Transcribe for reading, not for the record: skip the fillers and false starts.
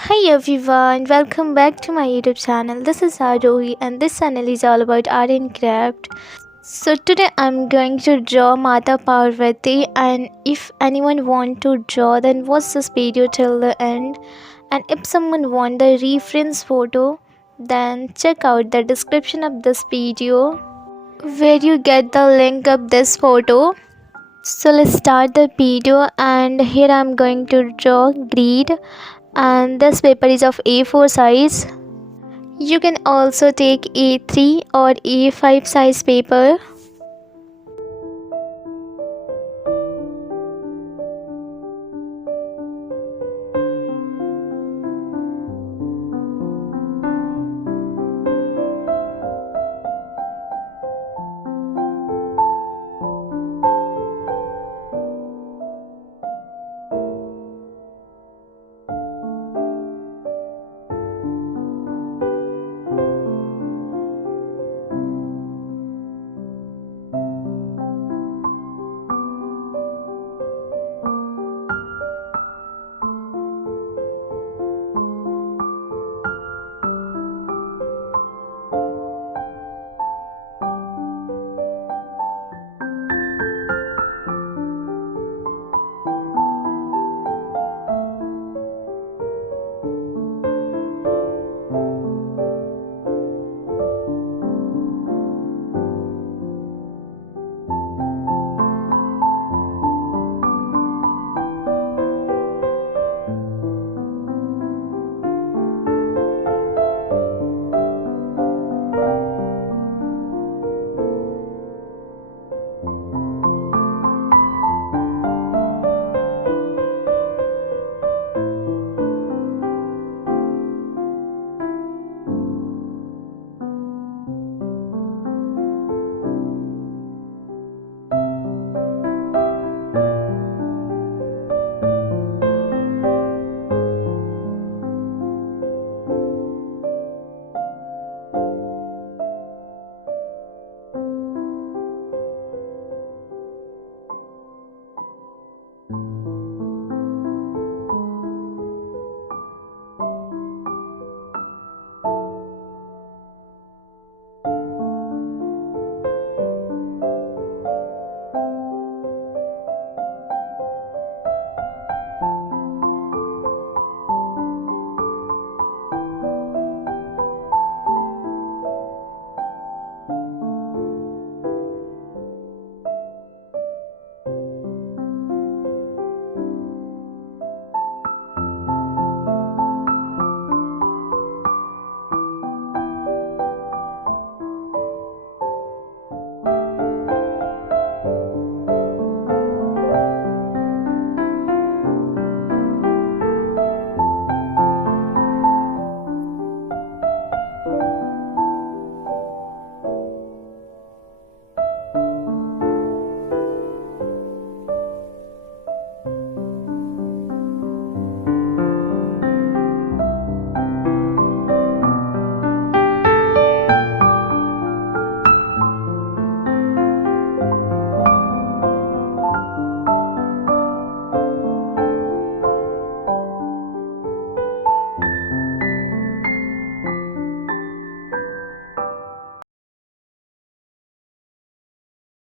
Hi everyone, welcome back to my YouTube channel. This is Arohi and this channel is all about art and craft. So today I'm going to draw Mata Parvati, and if anyone want to draw then watch this video till the end, and if someone want the reference photo then check out the description of this video where you get the link of this photo. So let's start the video, and here I'm going to draw grid, and this paper is of A4 size. You can also take A3 or A5 size paper.